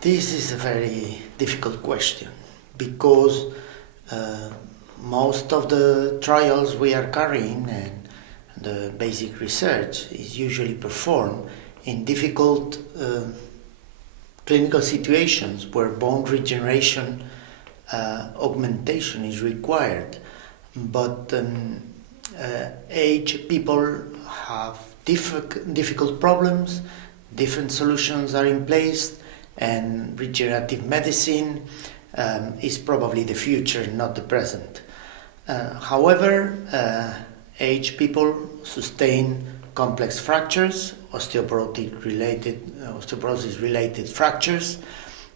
This is a very difficult question because most of the trials we are carrying and the basic research is usually performed in difficult clinical situations where bone regeneration augmentation is required. But aged people have difficult problems, different solutions are in place, and regenerative medicine is probably the future, not the present. However, aged people sustain complex fractures, osteoporosis-related fractures,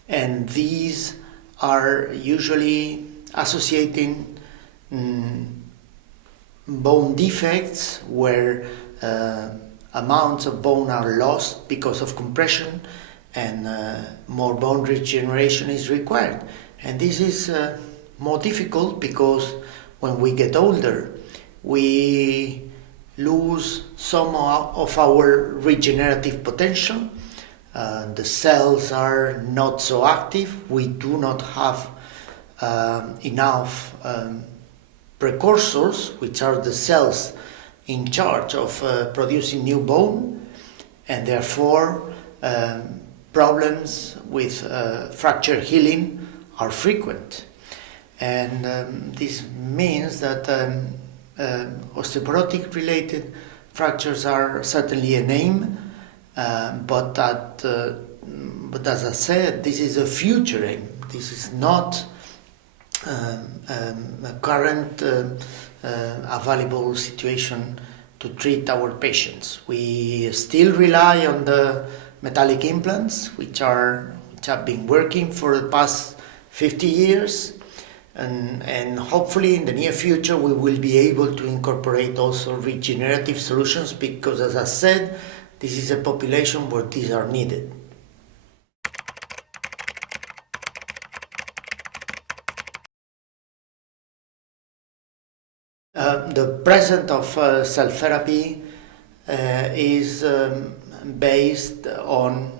and these are usually associating bone defects where amounts of bone are lost because of compression and more bone regeneration is required. And this is more difficult because when we get older, we lose some of our regenerative potential. The cells are not so active. We do not have enough precursors, which are the cells in charge of producing new bone, and therefore problems with fracture healing are frequent. And this means that osteoporotic related fractures are certainly an aim, but as I said, this is a future aim. This is not a current available situation to treat our patients. We still rely on the metallic implants, which have been working for the past 50 years, and hopefully in the near future we will be able to incorporate also regenerative solutions, because as I said, this is a population where these are needed. The present of cell therapy is based on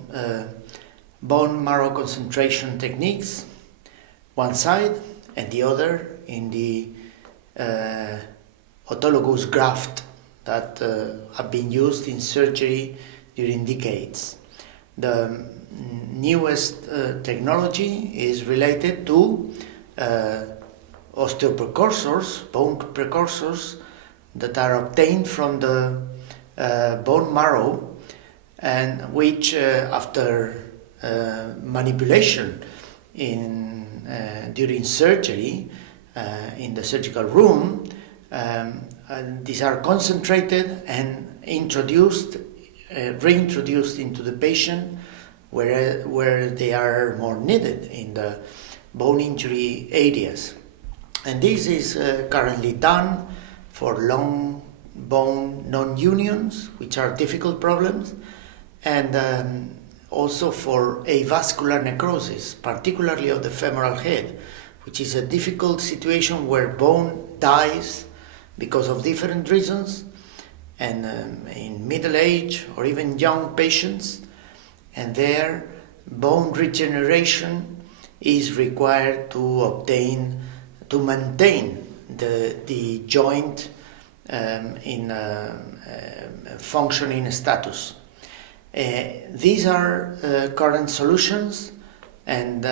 bone marrow concentration techniques, one side, and the other in the autologous graft that have been used in surgery during decades. The newest technology is related to osteoprecursors, bone precursors that are obtained from the bone marrow, and which after manipulation during surgery in the surgical room, these are concentrated and reintroduced into the patient where they are more needed in the bone injury areas. And this is currently done for long bone non-unions, which are difficult problems, and also for avascular necrosis, particularly of the femoral head, which is a difficult situation where bone dies because of different reasons, and in middle age or even young patients, and there bone regeneration is required to maintain the joint in functioning status. These are current solutions, and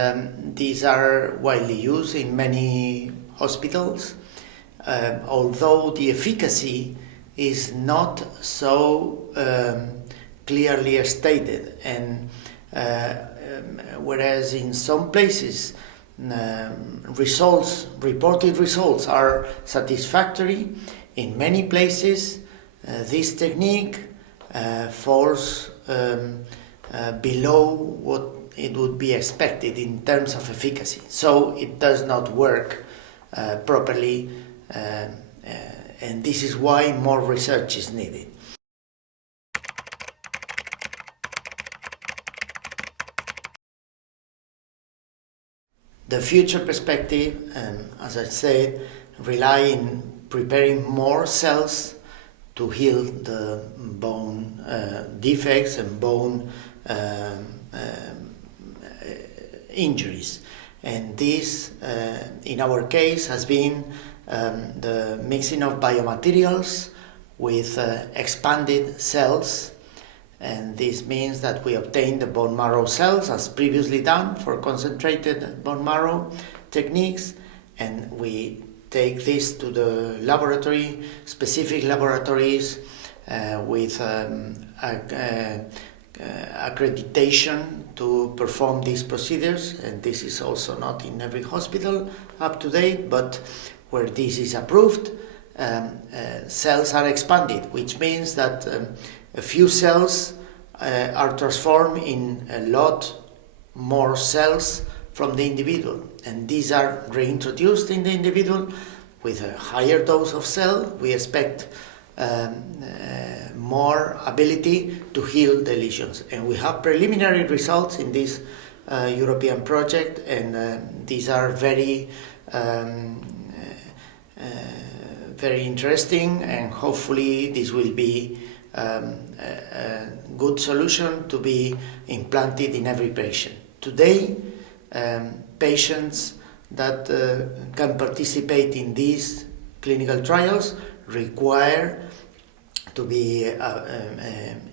these are widely used in many hospitals, although the efficacy is not so clearly stated, and whereas in some places reported results are satisfactory, in many places this technique falls below what it would be expected in terms of efficacy. So it does not work properly, and this is why more research is needed. The future perspective, as I said, rely in preparing more cells to heal the bone defects and bone injuries. And this, in our case, has been the mixing of biomaterials with expanded cells. And this means that we obtain the bone marrow cells as previously done for concentrated bone marrow techniques, and we take this to the laboratory, specific laboratories with accreditation to perform these procedures. And this is also not in every hospital up to date, but where this is approved, cells are expanded, which means that a few cells are transformed in a lot more cells from the individual, and these are reintroduced in the individual with a higher dose of cell. We expect more ability to heal the lesions, and we have preliminary results in this European project, and these are very very interesting, and hopefully this will be a good solution to be implanted in every patient. Today, patients that can participate in these clinical trials require to be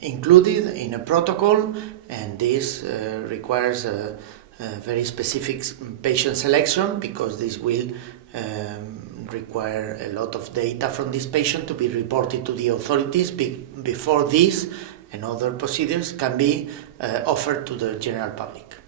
included in a protocol, and this requires a very specific patient selection, because this will require a lot of data from this patient to be reported to the authorities before this and other procedures can be offered to the general public.